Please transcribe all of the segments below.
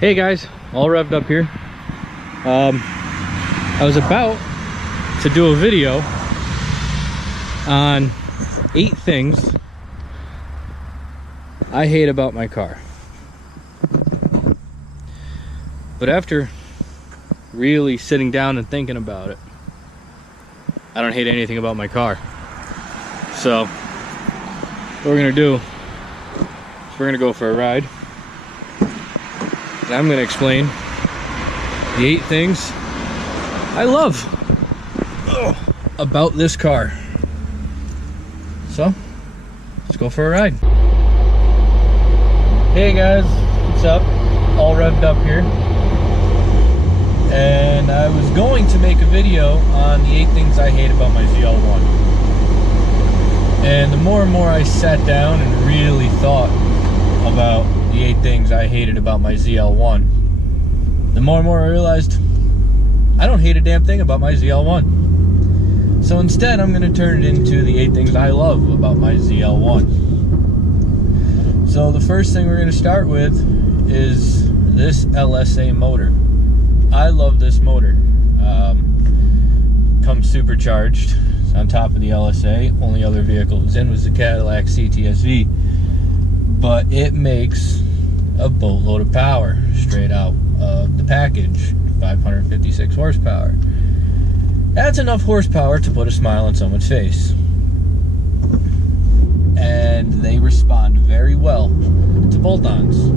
Hey guys, all revved up here. I was about to do a video on 8 things I hate about my car. But after really sitting down and thinking about it, I don't hate anything about my car. So what we're gonna do is we're gonna go for a ride. And I'm gonna explain the 8 things I love about this car. So let's go for a ride. Hey guys, what's up? All revved up here. And I was going to make a video on the 8 things I hate about my ZL1. And the more and more I sat down and really thought about the 8 things I hated about my ZL1, the more and more I realized I don't hate a damn thing about my ZL1. So instead, I'm going to turn it into the 8 things I love about my ZL1. So the first thing we're going to start with is this LSA motor. I love this motor. Comes supercharged. It's on top of the LSA. Only other vehicle it was in was the Cadillac CTS-V. But it makes a boatload of power straight out of the package. 556 horsepower. That's enough horsepower to put a smile on someone's face. And they respond very well to bolt-ons.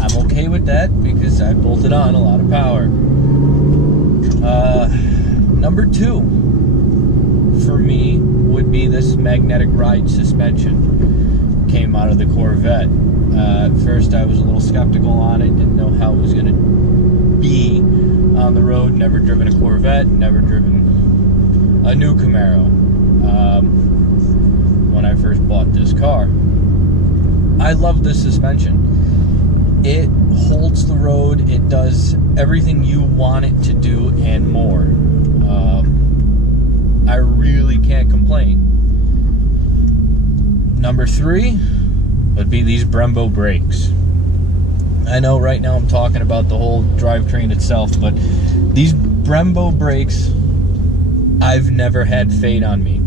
I'm okay with that because I bolted on a lot of power. Number 2 for me would be this magnetic ride suspension. Came out of the Corvette. At first I was a little skeptical on it, didn't know how it was going to be on the road. Never driven a Corvette, never driven a new Camaro when I first bought this car. I love this suspension. It holds the road, it does everything you want it to do and more. I really can't complain. Number 3 would be these Brembo brakes. I know right now I'm talking about the whole drivetrain itself, but these Brembo brakes, I've never had fade on me.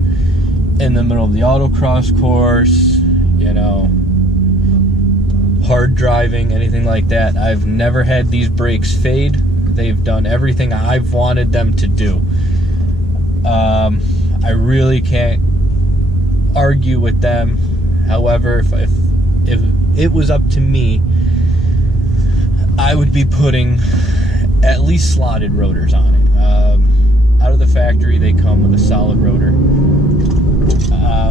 In the middle of the autocross course, you know, hard driving, anything like that, I've never had these brakes fade. They've done everything I've wanted them to do. I really can't argue with them. However, if it was up to me, I would be putting at least slotted rotors on it. Out of the factory, they come with a solid rotor.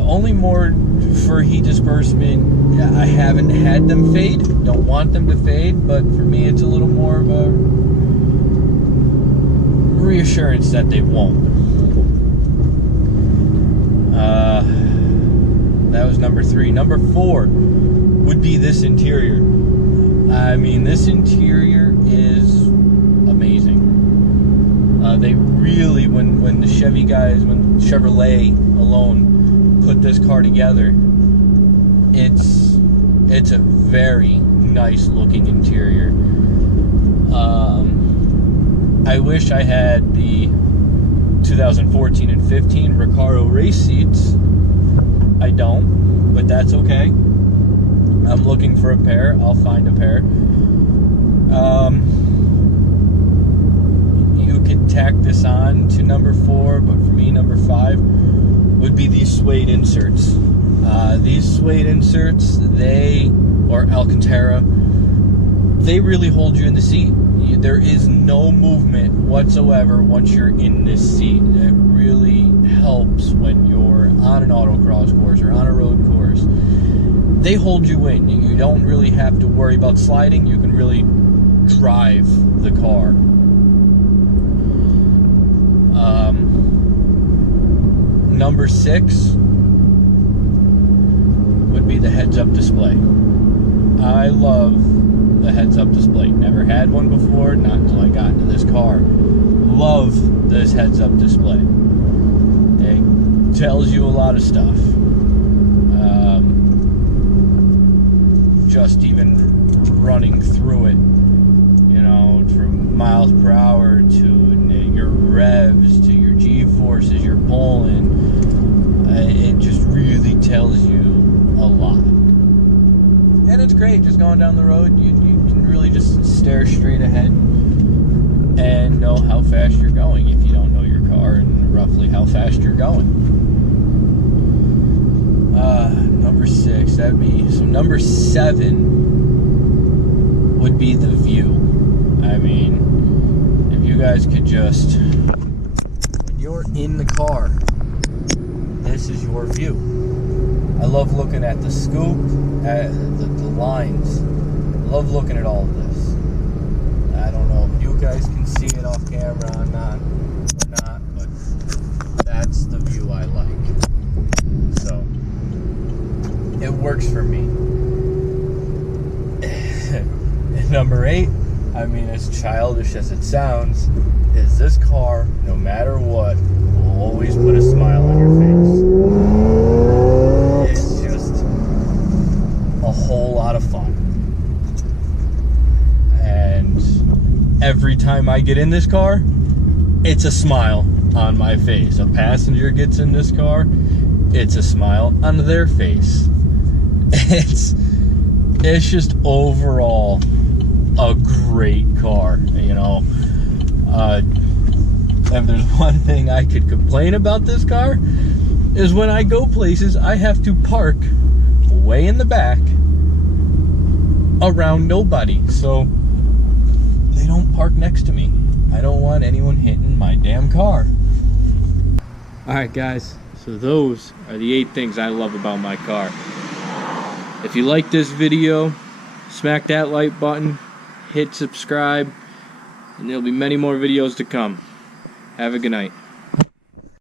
Only more for heat disbursement. I haven't had them fade. Don't want them to fade, but for me, it's a little more of a reassurance that they won't. That was number 3. Number 4 would be this interior. I mean, this interior is amazing. They really, when the Chevy guys, when Chevrolet alone put this car together, it's a very nice looking interior. I wish I had the 2014 and 15 Recaro race seats. I don't, but that's okay. I'm looking for a pair. I'll find a pair. You could tack this on to number 4, but for me, number 5 would be these suede inserts. These suede inserts, or Alcantara, they really hold you in the seat. There is no movement whatsoever once you're in this seat. It really helps when you're on an autocross course or on a road course. They hold you in. You don't really have to worry about sliding. You can really drive the car. Number 6 would be the heads-up display. I love the heads-up display. Never had one before, not until I got into this car. Love this heads-up display. It tells you a lot of stuff. just even running through it, you know, from miles per hour to your revs to your G-forces you're pulling. It just really tells you a lot. And it's great, just going down the road, you can really just stare straight ahead and know how fast you're going if you don't know your car and roughly how fast you're going. Number 6, that'd be, so number 7 would be the view. I mean, if you guys could just, when you're in the car, this is your view. I love looking at the scoop, at the lines. I love looking at all of this. I don't know if you guys can see it off camera or not, but that's the view I like. So, it works for me. And number 8, I mean, as childish as it sounds, is this car, no matter what, will always put a smile on your face. It's just a whole lot of fun. And every time I get in this car, it's a smile on my face. A passenger gets in this car, it's a smile on their face. It's just overall a great car, you know. If there's one thing I could complain about this car, is when I go places, I have to park way in the back around nobody, so they don't park next to me. I don't want anyone hitting my damn car. Alright guys, so those are the 8 things I love about my car. If you like this video, smack that like button, hit subscribe, and there'll be many more videos to come. Have a good night.